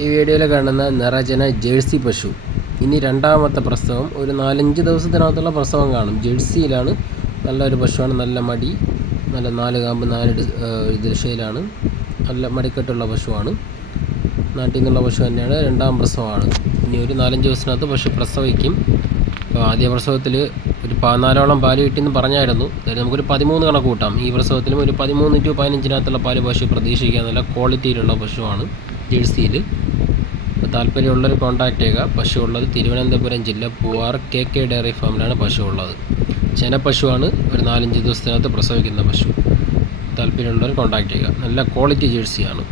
ഈ വീഡിയോയിൽ കാണുന്ന നിറജന ജേഴ്സി പശു. ഇനി രണ്ടാമത്തെ പ്രസവം. ഒരു നാലഞ്ച് ദിവസത്തിനകത്തുള്ള പ്രസവം കാണും. ജേഴ്സിയിലാണ് നല്ലൊരു പശുവാണ്. നല്ല മടി നല്ല നാല് കാമ്പ് നാല് ദിശയിലാണ്. നല്ല മടിക്കെട്ടുള്ള പശുവാണ്. നാട്ടിൽ നിന്നുള്ള പശു തന്നെയാണ്. രണ്ടാം പ്രസവമാണ്. ഇനി ഒരു നാലഞ്ച് ദിവസത്തിനകത്ത് പശു പ്രസവിക്കും. ആദ്യ പ്രസവത്തിൽ പതിനാലോളം പാൽ കിട്ടിയെന്ന് പറഞ്ഞായിരുന്നു. അതായത് നമുക്കൊരു പതിമൂന്ന് കണക്ക് കൂട്ടാം. ഈ പ്രസവത്തിലും ഒരു പതിമൂന്ന് ടു പതിനഞ്ചിനകത്തുള്ള പാൽ പശു പ്രതീക്ഷിക്കുക നല്ല ക്വാളിറ്റിയിലുള്ള പശുവാണ് ജേഴ്സിയിൽ. അപ്പോൾ താല്പര്യമുള്ളവർ കോൺടാക്ട് ചെയ്യുക. പശു ഉള്ളത് തിരുവനന്തപുരം ജില്ല പൂവാർ കെ കെ ഡയറി ഫാമിലാണ് പശു ഉള്ളത്. ചെനപ്പശുവാണ് ഒരു നാലഞ്ച് ദിവസത്തിനകത്ത് പ്രസവിക്കുന്ന പശു. താല്പര്യമുള്ളവർ കോൺടാക്റ്റ് ചെയ്യുക. നല്ല ക്വാളിറ്റി ജേഴ്സിയാണ്